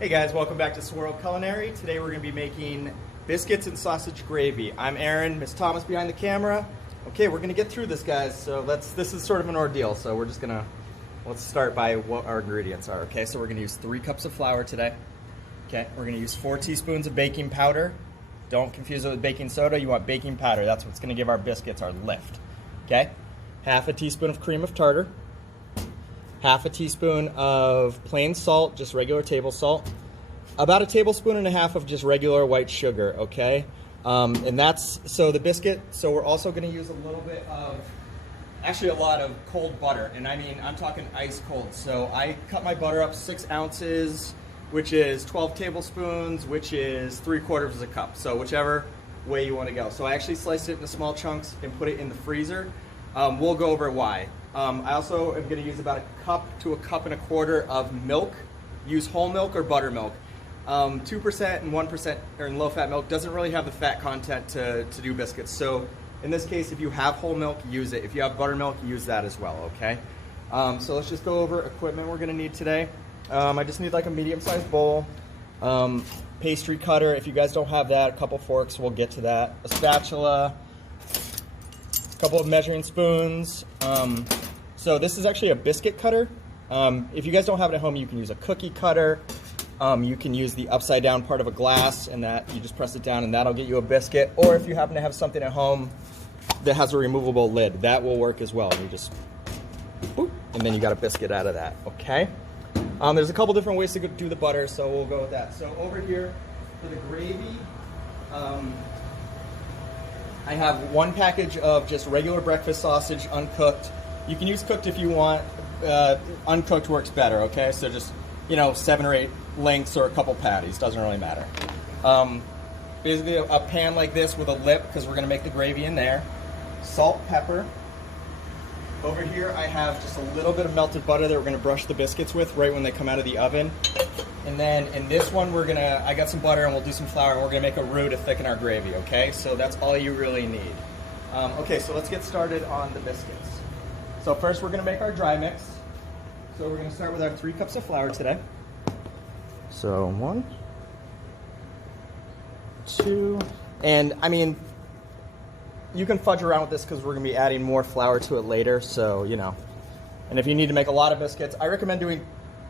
Hey guys, welcome back to Swirl Culinary. Today we're going to be making biscuits and sausage gravy. I'm Aaron, Miss Thomas behind the camera. Okay, we're going to get through this, guys. So this is sort of an ordeal. So we're just let's start by what our ingredients are. Okay, so we're going to use 3 cups of flour today. Okay, we're going to use 4 teaspoons of baking powder. Don't confuse it with baking soda. You want baking powder. That's what's going to give our biscuits our lift. Okay, half a teaspoon of cream of tartar. Half a teaspoon of plain salt, just regular table salt. About a tablespoon and a half of just regular white sugar, okay? And that's, so the biscuit, so we're also gonna use a little bit of, actually a lot of cold butter. And I mean, I'm talking ice cold. So I cut my butter up 6 ounces, which is 12 tablespoons, which is 3/4 a cup. So whichever way you wanna go. So I actually sliced it into small chunks and put it in the freezer. We'll go over why. I also am going to use about a cup to a cup and a quarter of milk. Use whole milk or buttermilk. 2% and 1% or in low-fat milk doesn't really have the fat content to do biscuits. So in this case, if you have whole milk, use it. If you have buttermilk, use that as well, okay? So let's just go over equipment we're going to need today. I just need like a medium-sized bowl, pastry cutter. If you guys don't have that, a couple forks, we'll get to that. A spatula, a couple of measuring spoons. So this is actually a biscuit cutter. If you guys don't have it at home, you can use a cookie cutter. You can use the upside down part of a glass, and that you just press it down and that'll get you a biscuit. Or if you happen to have something at home that has a removable lid, that will work as well. You just, boop, and then you got a biscuit out of that, okay? There's a couple different ways to do the butter, so we'll go with that. So over here for the gravy, I have 1 package of just regular breakfast sausage, uncooked. You can use cooked if you want. Uncooked works better, okay? So just, 7 or 8 lengths or a couple patties, doesn't really matter. Basically a pan like this with a lip, because we're gonna make the gravy in there. Salt, pepper. Over here I have just a little bit of melted butter that we're gonna brush the biscuits with right when they come out of the oven. And then in this one I got some butter and we'll do some flour and we're gonna make a roux to thicken our gravy, okay? So that's all you really need. Okay, so let's get started on the biscuits. So first we're gonna make our dry mix. So we're gonna start with our 3 cups of flour today. So 1, 2, and I mean, you can fudge around with this because we're gonna be adding more flour to it later, so and if you need to make a lot of biscuits, I recommend doing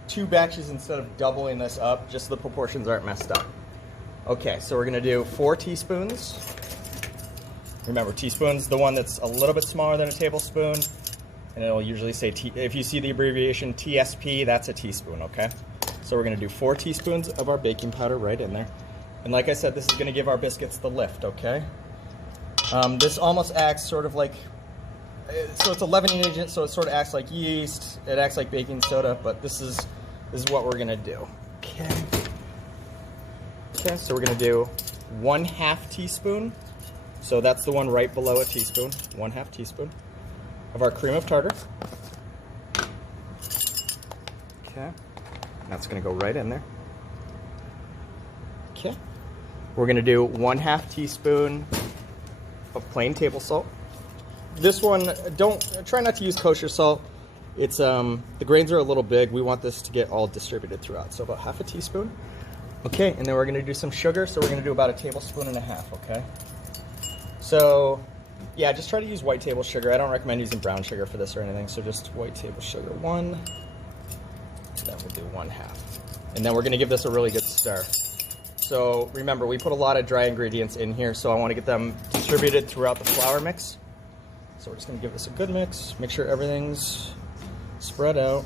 2 batches instead of doubling this up, just so the proportions aren't messed up. Okay, so we're gonna do 4 teaspoons. Remember, teaspoon's the one that's a little bit smaller than a tablespoon, and it'll usually say, if you see the abbreviation TSP, that's a teaspoon, okay? So we're gonna do 4 teaspoons of our baking powder right in there. And like I said, this is gonna give our biscuits the lift, okay? This almost acts sort of like, so it's a leavening agent, so it sort of acts like yeast, it acts like baking soda, but this is what we're gonna do. Okay, so we're gonna do 1/2 teaspoon. So that's the one right below a teaspoon, 1/2 teaspoon of our cream of tartar. Okay, that's gonna go right in there. Okay, we're gonna do 1/2 teaspoon of plain table salt. This one, try not to use kosher salt. It's the grains are a little big. We want this to get all distributed throughout. So about 1/2 teaspoon. Okay, and then we're gonna do some sugar. So we're gonna do about 1.5 tablespoons. Okay. So yeah, just try to use white table sugar. I don't recommend using brown sugar for this or anything. So just white table sugar 1. Then we'll do 1/2. And then we're gonna give this a really good stir. So remember, we put a lot of dry ingredients in here, so I want to get them distributed throughout the flour mix. So we're just going to give this a good mix, make sure everything's spread out.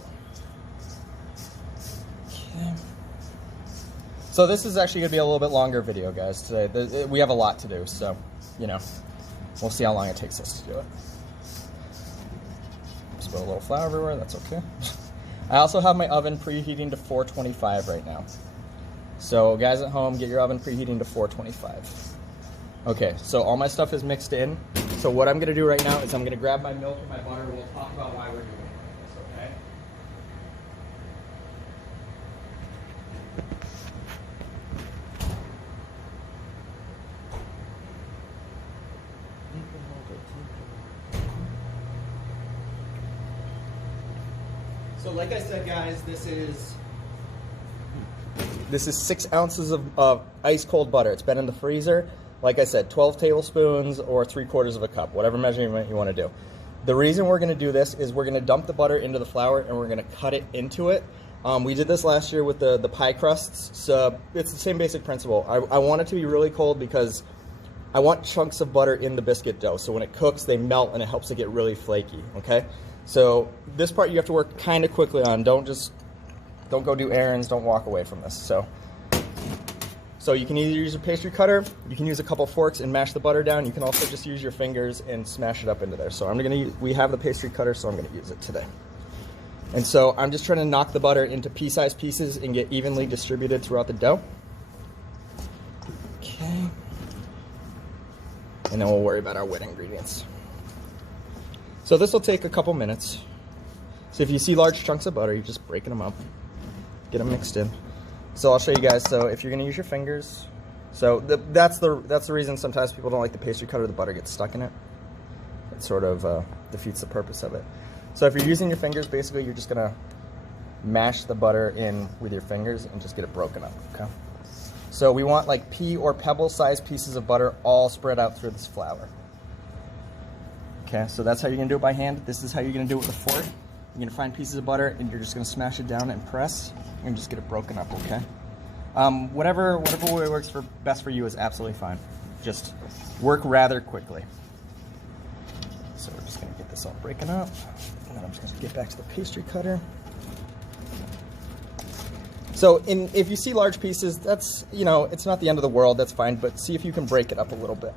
Okay. So this is actually going to be a little bit longer video, guys, today. We have a lot to do, so, we'll see how long it takes us to do it. Spill a little flour everywhere, that's okay. I also have my oven preheating to 425 right now. So guys at home, get your oven preheating to 425. Okay, so all my stuff is mixed in. So what I'm gonna do right now is I'm gonna grab my milk and my butter. We'll talk about why we're doing this, okay? So like I said, guys, this This is 6 ounces of ice cold butter. It's been in the freezer. Like I said, 12 tablespoons or 3/4 of a cup, whatever measurement you want to do. The reason we're going to do this is we're going to dump the butter into the flour and we're going to cut it into it. We did this last year with the pie crusts, so it's the same basic principle. I want it to be really cold because I want chunks of butter in the biscuit dough, so when it cooks, they melt and it helps it get really flaky, okay? So this part you have to work kind of quickly on. Don't go do errands, don't walk away from this. So you can either use a pastry cutter, you can use a couple forks and mash the butter down. You can also just use your fingers and smash it up into there. So we have the pastry cutter, so I'm gonna use it today. And so I'm just trying to knock the butter into pea-sized pieces and get evenly distributed throughout the dough. Okay. And then we'll worry about our wet ingredients. So this will take a couple minutes. So if you see large chunks of butter, you're just breaking them up, get them mixed in. So I'll show you guys. So if you're gonna use your fingers, so that's the reason sometimes people don't like the pastry cutter, the butter gets stuck in it. It sort of defeats the purpose of it. So if you're using your fingers, basically you're just gonna mash the butter in with your fingers and just get it broken up, okay? So we want like pea or pebble sized pieces of butter all spread out through this flour. Okay, so that's how you're gonna do it by hand. This is how you're gonna do it with a fork. You're gonna find pieces of butter and you're just gonna smash it down and press and just get it broken up, okay? Whatever way works best for you is absolutely fine. Just work rather quickly. So we're just gonna get this all breaking up. And then I'm just gonna get back to the pastry cutter. So if you see large pieces, that's, it's not the end of the world, that's fine, but see if you can break it up a little bit.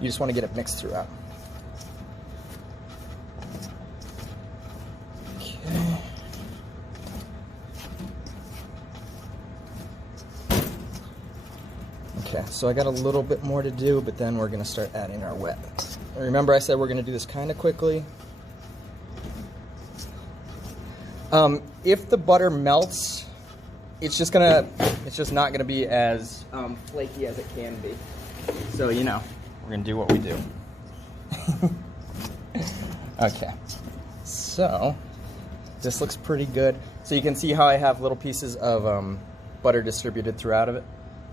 You just wanna get it mixed throughout. Okay. Okay, so I got a little bit more to do, but then we're gonna start adding our wet. Remember I said we're gonna do this kind of quickly. If the butter melts, it's just not gonna be as flaky as it can be. So we're gonna do what we do. Okay, so this looks pretty good. So you can see how I have little pieces of butter distributed throughout of it.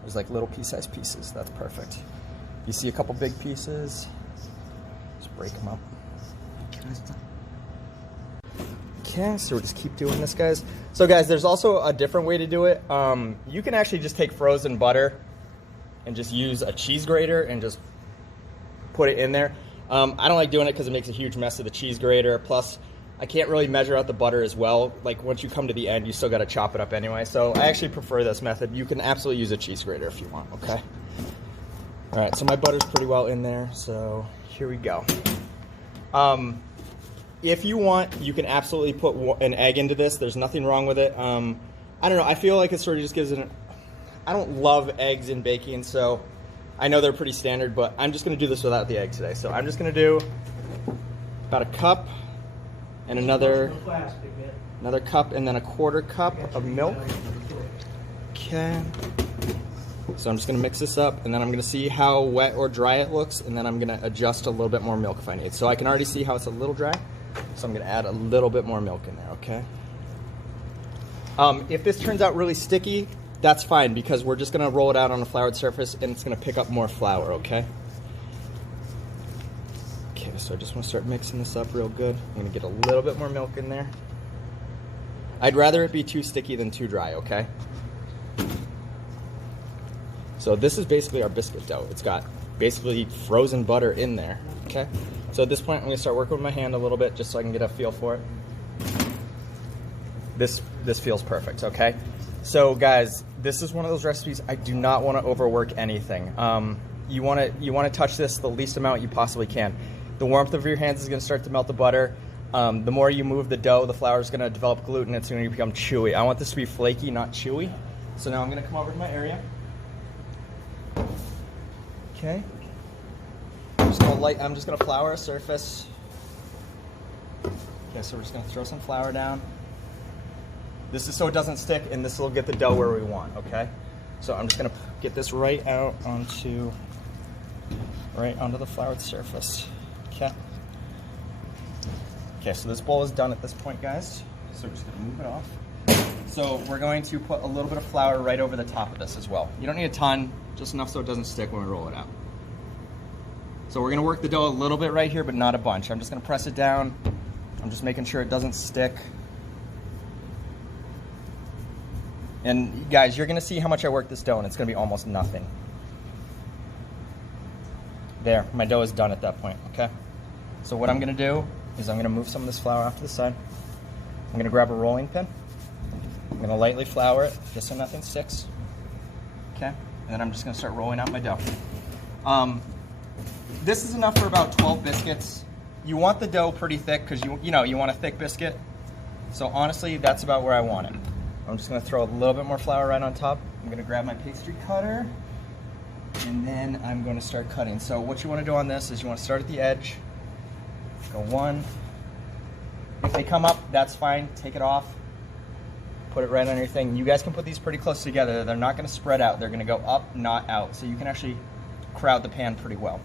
There's like little pea-sized pieces. That's perfect. You see a couple big pieces, just break them up. Okay, so we'll just keep doing this, guys. So guys, there's also a different way to do it. You can actually just take frozen butter and just use a cheese grater and just put it in there. I don't like doing it because it makes a huge mess of the cheese grater. Plus, I can't really measure out the butter as well. Like once you come to the end, you still got to chop it up anyway. So I actually prefer this method. You can absolutely use a cheese grater if you want, okay? All right, so my butter's pretty well in there, so here we go. If you want, you can absolutely put an egg into this. There's nothing wrong with it. I don't know, I feel like it sort of just gives it I don't love eggs in baking, so I know they're pretty standard, but I'm just gonna do this without the egg today. So I'm just gonna do about a cup and another cup and then a 1/4 cup of milk. Okay. So I'm just gonna mix this up and then I'm gonna see how wet or dry it looks and then I'm gonna adjust a little bit more milk if I need. So I can already see how it's a little dry. So I'm gonna add a little bit more milk in there, okay? If this turns out really sticky, that's fine because we're just gonna roll it out on a floured surface and it's gonna pick up more flour, okay? Okay, so I just wanna start mixing this up real good. I'm gonna get a little bit more milk in there. I'd rather it be too sticky than too dry, okay? So this is basically our biscuit dough. It's got basically frozen butter in there, okay? So at this point, I'm gonna start working with my hand a little bit just so I can get a feel for it. This feels perfect, okay? So guys, this is one of those recipes, I do not wanna overwork anything. You wanna touch this the least amount you possibly can. The warmth of your hands is gonna start to melt the butter. The more you move the dough, the flour is gonna develop gluten, it's gonna become chewy. I want this to be flaky, not chewy. So now I'm gonna come over to my area. Okay. I'm just gonna flour a surface. Okay, so we're just gonna throw some flour down. This is so it doesn't stick, and this will get the dough where we want, okay? So I'm just gonna get this right onto the floured surface, okay? Okay, so this bowl is done at this point, guys. So we're just gonna move it off. So we're going to put a little bit of flour right over the top of this as well. You don't need a ton, just enough so it doesn't stick when we roll it out. So we're gonna work the dough a little bit right here, but not a bunch. I'm just gonna press it down. I'm just making sure it doesn't stick. And guys, you're gonna see how much I work this dough, and it's gonna be almost nothing. There, my dough is done at that point, okay? So what I'm gonna do is I'm gonna move some of this flour off to the side. I'm gonna grab a rolling pin. I'm gonna lightly flour it, just so nothing sticks. Okay, and then I'm just gonna start rolling out my dough. This is enough for about 12 biscuits. You want the dough pretty thick because you want a thick biscuit. So honestly, that's about where I want it. I'm just gonna throw a little bit more flour right on top. I'm gonna grab my pastry cutter, and then I'm gonna start cutting. So what you wanna do on this is you wanna start at the edge, go one. If they come up, that's fine, take it off, put it right on your thing. You guys can put these pretty close together. They're not gonna spread out. They're gonna go up, not out. So you can actually crowd the pan pretty well.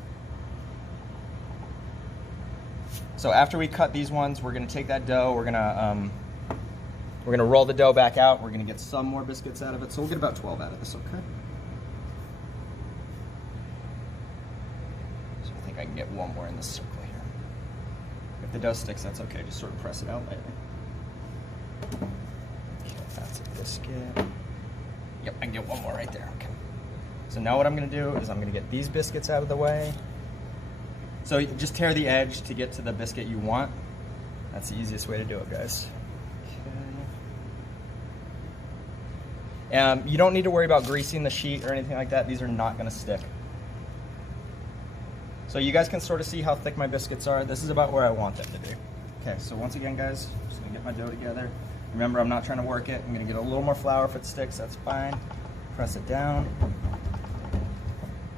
So after we cut these ones, we're gonna take that dough, we're gonna roll the dough back out. We're gonna get some more biscuits out of it. So we'll get about 12 out of this, okay? So I think I can get one more in this circle here. If the dough sticks, that's okay. Just sort of press it out lightly. Okay, that's a biscuit. Yep, I can get one more right there, okay. So now what I'm gonna do is I'm gonna get these biscuits out of the way. So just tear the edge to get to the biscuit you want. That's the easiest way to do it, guys. Okay. You don't need to worry about greasing the sheet or anything like that. These are not gonna stick. So you guys can sort of see how thick my biscuits are. This is about where I want them to be. Okay, so once again, guys, I'm just gonna get my dough together. Remember, I'm not trying to work it. I'm gonna get a little more flour. If it sticks, that's fine. Press it down.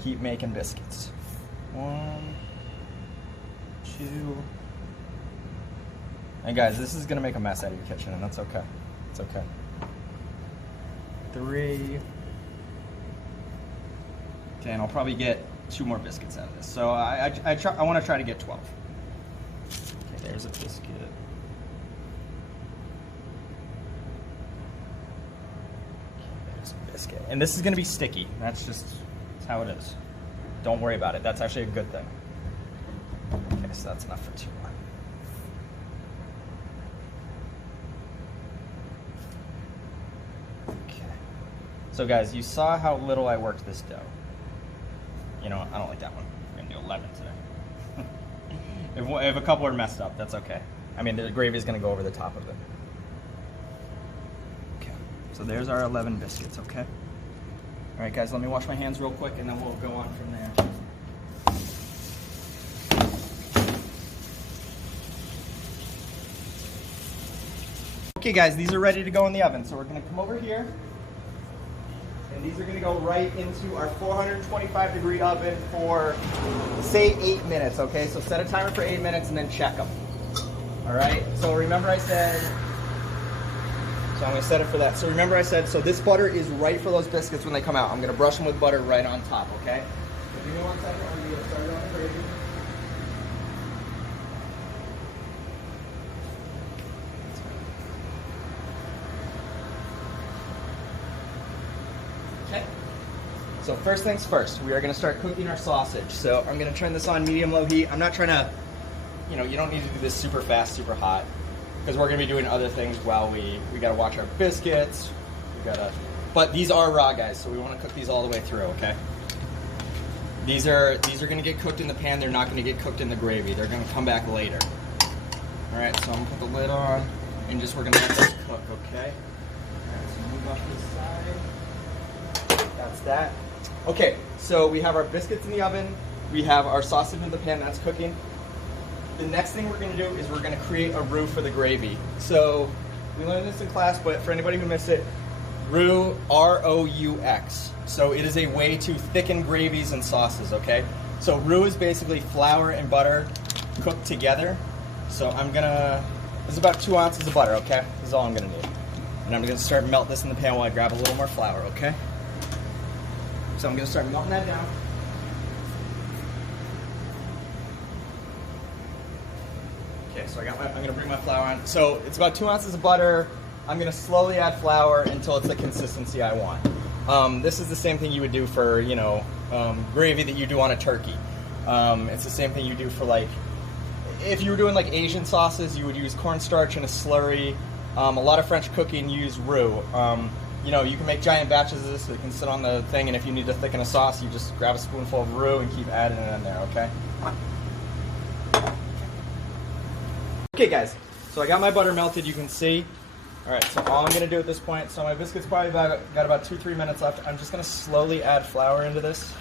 Keep making biscuits. 1, 2. And guys, this is gonna make a mess out of your kitchen, and that's okay. It's okay. 3. Okay, and I'll probably get 2 more biscuits out of this. So I want to try to get 12. Okay, there's a biscuit. Okay, there's a biscuit. And this is gonna be sticky. That's how it is. Don't worry about it. That's actually a good thing. Okay, so that's enough for 2 more. Okay. So guys, you saw how little I worked this dough. You know, I don't like that one. I'm gonna do 11 today. If a couple are messed up, that's okay. I mean, the gravy is gonna go over the top of it. Okay, so there's our 11 biscuits, okay? All right, guys, let me wash my hands real quick, and then we'll go on from there. Okay guys, these are ready to go in the oven. So we're gonna come over here, and these are gonna go right into our 425 degree oven for, say, 8 minutes, okay? So set a timer for 8 minutes and then check them. All right, so remember I said, so I'm gonna set it for that. So remember I said, so this butter is right for those biscuits when they come out. I'm gonna brush them with butter right on top, okay? So give me 1 second, I'm gonna get started on the gravy. Okay. So first things first, we are going to start cooking our sausage. So I'm going to turn this on medium-low heat. I'm not trying to, you don't need to do this super fast, super hot, because we're going to be doing other things while we got to watch our biscuits. But these are raw, guys, so we want to cook these all the way through, okay? These are going to get cooked in the pan. They're not going to get cooked in the gravy. They're going to come back later. All right, so I'm going to put the lid on, and we're going to let this cook, okay? All right, so move off to the side. That's that. Okay, so we have our biscuits in the oven. We have our sausage in the pan that's cooking. The next thing we're going to do is we're going to create a roux for the gravy. So we learned this in class, but for anybody who missed it, roux, R-O-U-X. So it is a way to thicken gravies and sauces, okay? So roux is basically flour and butter cooked together. So this is about 2 ounces of butter, okay? This is all I'm going to need. And I'm going to start melt this in the pan while I grab a little more flour, okay? So I'm going to start melting that down. Okay, so I'm going to bring my flour on. So it's about 2 ounces of butter, I'm gonna slowly add flour until it's the consistency I want. This is the same thing you would do for, you know, gravy that you do on a turkey. It's the same thing you do for, like, if you were doing like Asian sauces, you would use cornstarch in a slurry. A lot of French cooking use roux. You know, you can make giant batches of this so it can sit on the thing, and if you need to thicken a sauce, you just grab a spoonful of roux and keep adding it in there, okay? Okay guys, so I got my butter melted, you can see. Alright, so all I'm going to do at this point, so my biscuits probably got about 2-3 minutes left. I'm just going to slowly add flour into this.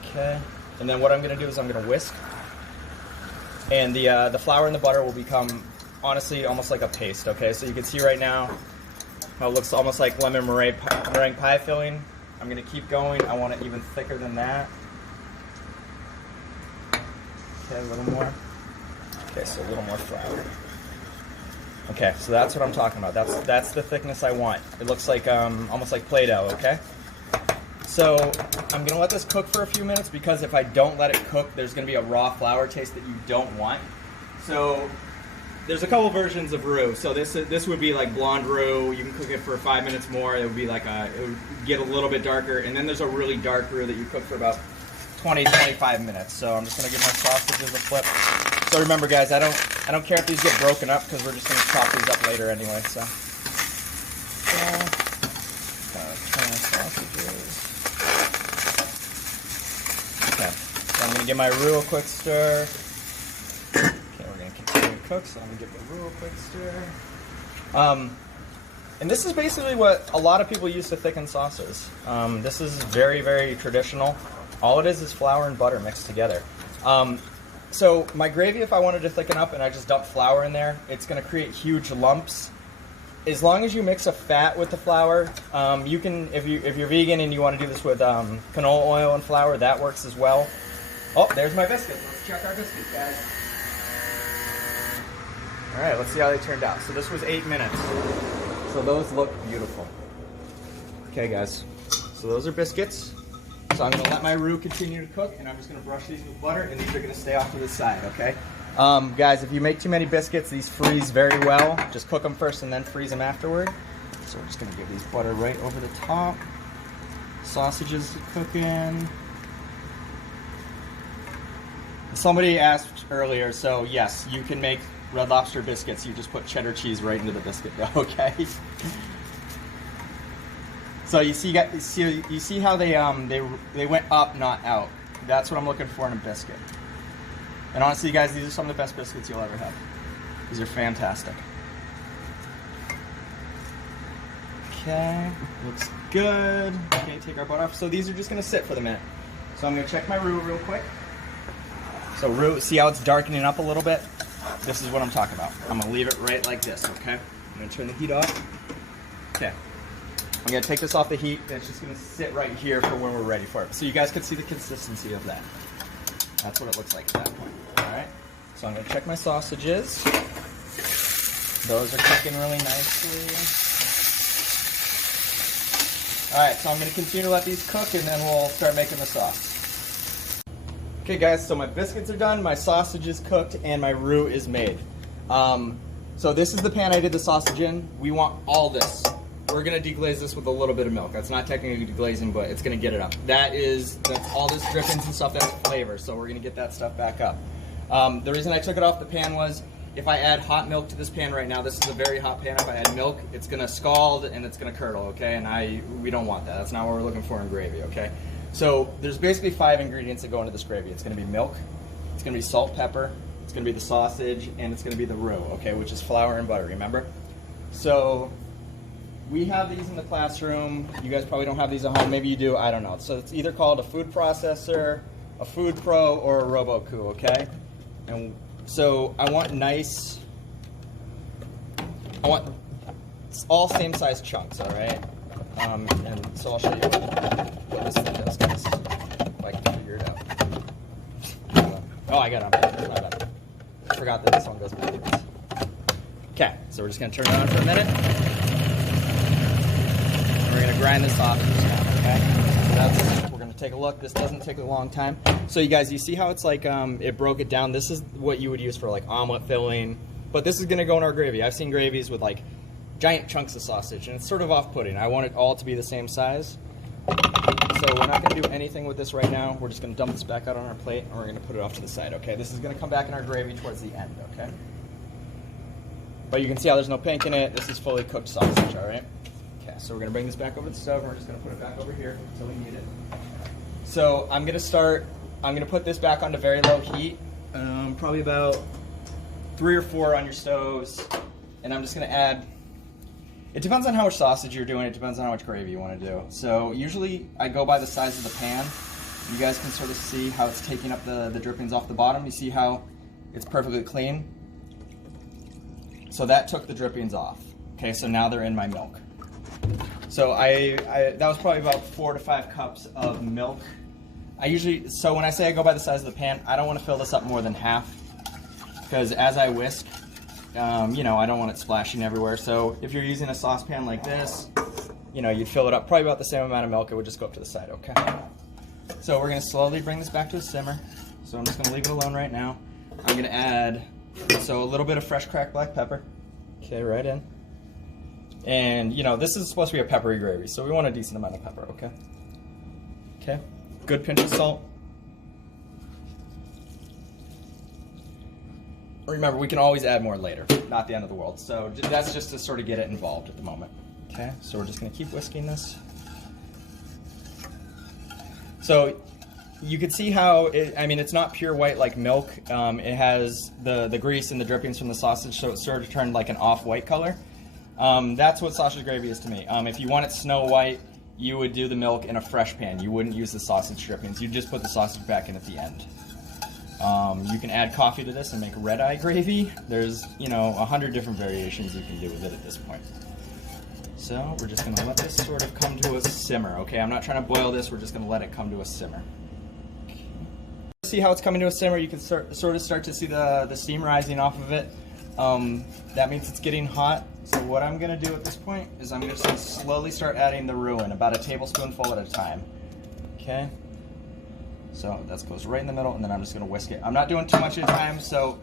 Okay, and then what I'm going to do is I'm going to whisk. And the flour and the butter will become, honestly, almost like a paste, okay? So you can see right now how it looks almost like lemon meringue pie filling. I'm going to keep going. I want it even thicker than that. Okay, a little more. Okay, so a little more flour. Okay, so that's what I'm talking about. That's the thickness I want. It looks like almost like Play-Doh, okay? So I'm gonna let this cook for a few minutes, because if I don't let it cook, there's gonna be a raw flour taste that you don't want. So there's a couple versions of roux. So this would be like blonde roux. You can cook it for 5 minutes more. It would be like it would get a little bit darker. And then there's a really dark roux that you cook for about 20-25 minutes. So I'm just gonna give my sausages a flip. So remember, guys, I don't care if these get broken up, because we're just gonna chop these up later anyway. So turn the sausages. Okay, so I'm gonna give my roux a quick stir. Okay, we're gonna continue to cook, so I'm gonna give the roux a quick stir. And this is basically what a lot of people use to thicken sauces. This is very, very traditional. All it is flour and butter mixed together. So my gravy, if I wanted to thicken up and I just dump flour in there, it's going to create huge lumps. As long as you mix a fat with the flour, you can, if you're vegan and you want to do this with canola oil and flour, that works as well. Oh, there's my biscuits. Let's check our biscuits, guys. All right, let's see how they turned out. So this was 8 minutes. So those look beautiful. Okay, guys. So those are biscuits. So I'm going to let my roux continue to cook, and I'm just going to brush these with butter, and these are going to stay off to the side, okay? Guys, if you make too many biscuits, these freeze very well. Just cook them first and then freeze them afterward. So we're just going to give these butter right over the top. Sausages cooking. Somebody asked earlier, so yes, you can make Red Lobster biscuits. You just put cheddar cheese right into the biscuit dough, okay? So you see how they went up, not out. That's what I'm looking for in a biscuit. And honestly, guys, these are some of the best biscuits you'll ever have. These are fantastic. Okay, looks good. Okay, take our butter off. So these are just gonna sit for the minute. So I'm gonna check my roux real quick. So roux, see how it's darkening up a little bit? This is what I'm talking about. I'm gonna leave it right like this, okay? I'm gonna turn the heat off. Okay. I'm going to take this off the heat, and it's just going to sit right here for when we're ready for it. So you guys can see the consistency of that. That's what it looks like at that point. Alright, so I'm going to check my sausages. Those are cooking really nicely. Alright, so I'm going to continue to let these cook, and then we'll start making the sauce. Okay guys, so my biscuits are done, my sausage is cooked, and my roux is made. So this is the pan I did the sausage in. We want all this. We're going to deglaze this with a little bit of milk. That's not technically deglazing, but it's going to get it up. That's all this drippings and stuff, that's flavor, so we're going to get that stuff back up. The reason I took it off the pan was, if I add hot milk to this pan right now, this is a very hot pan, if I add milk, it's going to scald and it's going to curdle, okay? And we don't want that. That's not what we're looking for in gravy, okay? So there's basically 5 ingredients that go into this gravy. It's going to be milk, it's going to be salt, pepper, it's going to be the sausage, and it's going to be the roux, okay, which is flour and butter, remember? So we have these in the classroom. You guys probably don't have these at home. Maybe you do. I don't know. So it's either called a food processor, a food pro, or a Roku, okay? And so I want all same size chunks, all right? And so I'll show you what this thing does, guys, if I can figure it out. Oh, I got it on backwards. My bad. I forgot that this one goes backwards. Okay, so we're just going to turn it on for a minute. We're going to grind this off down, okay? So we're going to take a look. This doesn't take a long time. So you guys, you see how it's like it broke it down? This is what you would use for like omelet filling, but this is going to go in our gravy. I've seen gravies with like giant chunks of sausage, and it's sort of off-putting. I want it all to be the same size. So we're not going to do anything with this right now. We're just going to dump this back out on our plate, and we're going to put it off to the side, okay? This is going to come back in our gravy towards the end, okay? But you can see how there's no pink in it. This is fully cooked sausage, all right? Okay, so we're going to bring this back over the stove, and we're just going to put it back over here until we need it. So I'm going to put this back onto very low heat, probably about 3 or 4 on your stoves, and I'm just going to add. It depends on how much sausage you're doing. It depends on how much gravy you want to do. So usually I go by the size of the pan. You guys can sort of see how it's taking up the drippings off the bottom. You see how it's perfectly clean? So that took the drippings off. Okay, so now they're in my milk. So that was probably about 4 to 5 cups of milk. So when I say I go by the size of the pan, I don't want to fill this up more than half, because as I whisk, you know, I don't want it splashing everywhere. So if you're using a saucepan like this, you know, you'd fill it up probably about the same amount of milk. It would just go up to the side, okay? So we're going to slowly bring this back to a simmer. So I'm just going to leave it alone right now. I'm going to add, a little bit of fresh cracked black pepper. Okay, right in. And, you know, this is supposed to be a peppery gravy, so we want a decent amount of pepper, okay? Okay, good pinch of salt. Remember, we can always add more later, not the end of the world. So that's just to sort of get it involved at the moment. Okay, so we're just going to keep whisking this. So you can see how, it's not pure white like milk. It has the grease and the drippings from the sausage, so it's sort of turned like an off-white color. That's what sausage gravy is to me. If you want it snow white, you would do the milk in a fresh pan. You wouldn't use the sausage drippings. You'd just put the sausage back in at the end. You can add coffee to this and make red eye gravy. There's, 100 different variations you can do with it at this point. So we're just going to let this sort of come to a simmer, okay? I'm not trying to boil this, we're just going to let it come to a simmer. Okay. See how it's coming to a simmer? You can sort of start to see the steam rising off of it. That means it's getting hot. So what I'm going to do at this point is I'm just going to slowly start adding the roux in, about a tablespoonful at a time. Okay? So that goes right in the middle, and then I'm just going to whisk it. I'm not doing too much at a time, so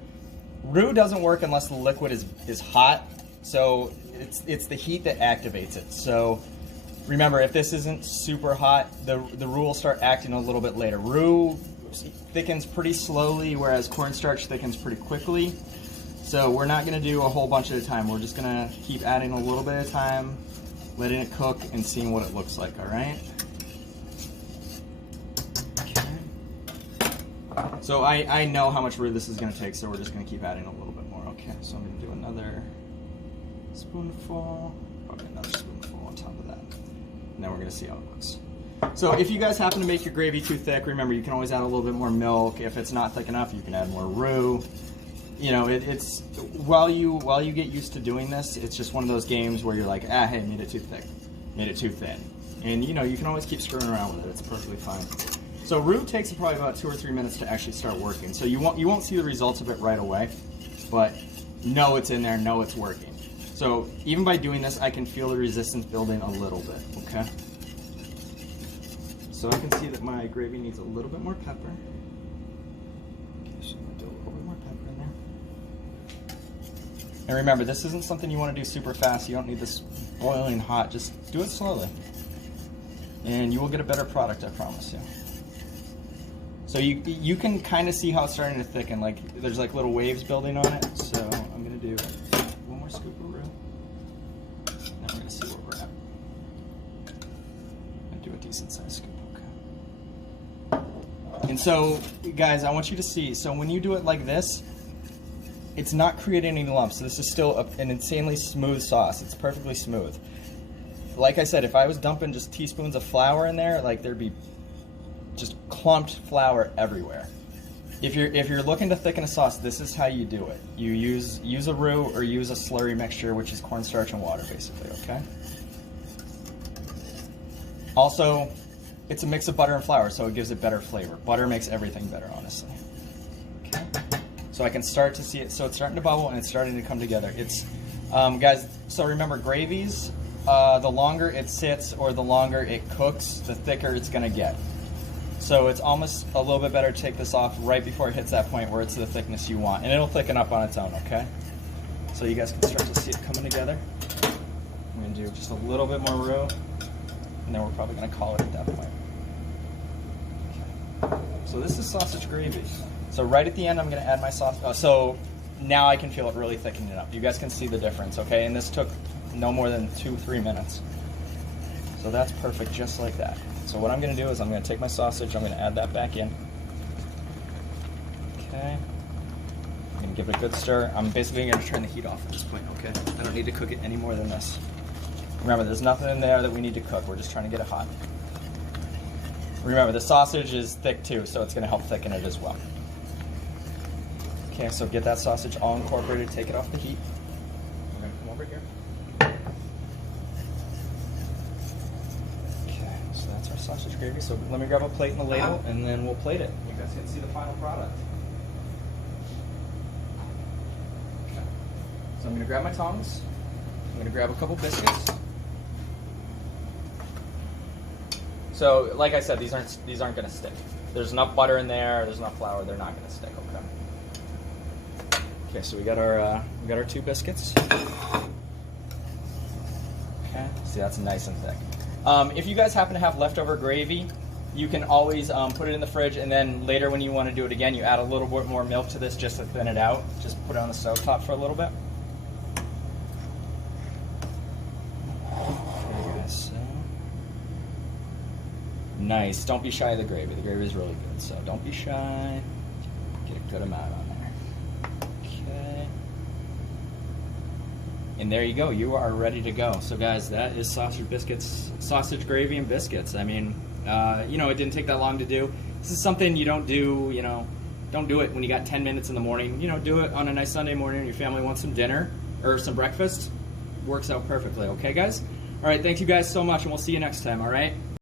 roux doesn't work unless the liquid is hot. So it's the heat that activates it. So remember, if this isn't super hot, the roux will start acting a little bit later. Roux thickens pretty slowly, whereas cornstarch thickens pretty quickly. So we're not going to do a whole bunch at a time. We're just going to keep adding a little bit at a time, letting it cook, and seeing what it looks like, all right? So I know how much roux this is going to take, so we're just going to keep adding a little bit more. Okay, so I'm going to do another spoonful, probably another spoonful on top of that. And then we're going to see how it looks. So if you guys happen to make your gravy too thick, remember you can always add a little bit more milk. If it's not thick enough, you can add more roux. You know, it's while you get used to doing this, it's just one of those games where you're like, hey, made it too thick, made it too thin. And you know, you can always keep screwing around with it. It's perfectly fine. So roux takes probably about 2 or 3 minutes to actually start working. So you won't see the results of it right away, but know it's in there, know it's working. So even by doing this, I can feel the resistance building a little bit, okay? So I can see that my gravy needs a little bit more pepper. Okay, so I'm gonna do a little bit more pepper in there. And remember, this isn't something you want to do super fast. You don't need this boiling hot. Just do it slowly. And you will get a better product, I promise you. So you can kind of see how it's starting to thicken. Like there's like little waves building on it. So I'm gonna do one more scoop of roux. Now we're gonna see where we're at. I'm gonna do a decent sized scoop, okay. And so guys, I want you to see, so when you do it like this, it's not creating any lumps. So this is still an insanely smooth sauce. It's perfectly smooth. Like I said, if I was dumping just teaspoons of flour in there, like there'd be just clumped flour everywhere. If you're looking to thicken a sauce, this is how you do it. You use a roux or use a slurry mixture, which is cornstarch and water, basically. Okay. Also, it's a mix of butter and flour, so it gives it better flavor. Butter makes everything better, honestly. Okay. So I can start to see it. So it's starting to bubble and it's starting to come together. It's guys. So remember, gravies. The longer it sits or the longer it cooks, the thicker it's going to get. So it's almost a little bit better to take this off right before it hits that point where it's the thickness you want. And it'll thicken up on its own, okay? So you guys can start to see it coming together. going to do just a little bit more roux, and then we're probably going to call it at that point. Okay. So this is sausage gravy. So right at the end, I'm going to add my sauce. So now I can feel it really thickening up. You guys can see the difference, okay? And this took no more than 2-3 minutes. So that's perfect, just like that. So what I'm going to do is I'm going to take my sausage, I'm going to add that back in. Okay. I'm going to give it a good stir. I'm basically going to turn the heat off at this point, okay? I don't need to cook it any more than this. Remember, there's nothing in there that we need to cook. We're just trying to get it hot. Remember, the sausage is thick too, so it's going to help thicken it as well. Okay, so get that sausage all incorporated, take it off the heat. We're going to come over here. Okay, so that's our sausage gravy. So let me grab a plate and a ladle, and then we'll plate it. You guys can see the final product. Okay. So I'm going to grab my tongs. I'm going to grab a couple biscuits. So, like I said, these aren't going to stick. There's enough butter in there. There's enough flour. They're not going to stick. Okay. Okay, so we got our 2 biscuits. Okay, see, that's nice and thick. If you guys happen to have leftover gravy, you can always put it in the fridge, and then later when you want to do it again, you add a little bit more milk to this just to thin it out. Just put it on the stove top for a little bit. Okay, guys. So nice. Don't be shy of the gravy. The gravy is really good, so don't be shy. Get a good amount on there. Okay. And there you go. You are ready to go. So guys, that is sausage biscuits, sausage gravy and biscuits. I mean, you know, it didn't take that long to do. This is something you don't do, you know, don't do it when you got 10 minutes in the morning. You know, do it on a nice Sunday morning when your family wants some dinner or some breakfast. Works out perfectly. Okay, guys? All right, thank you guys so much, and we'll see you next time, all right?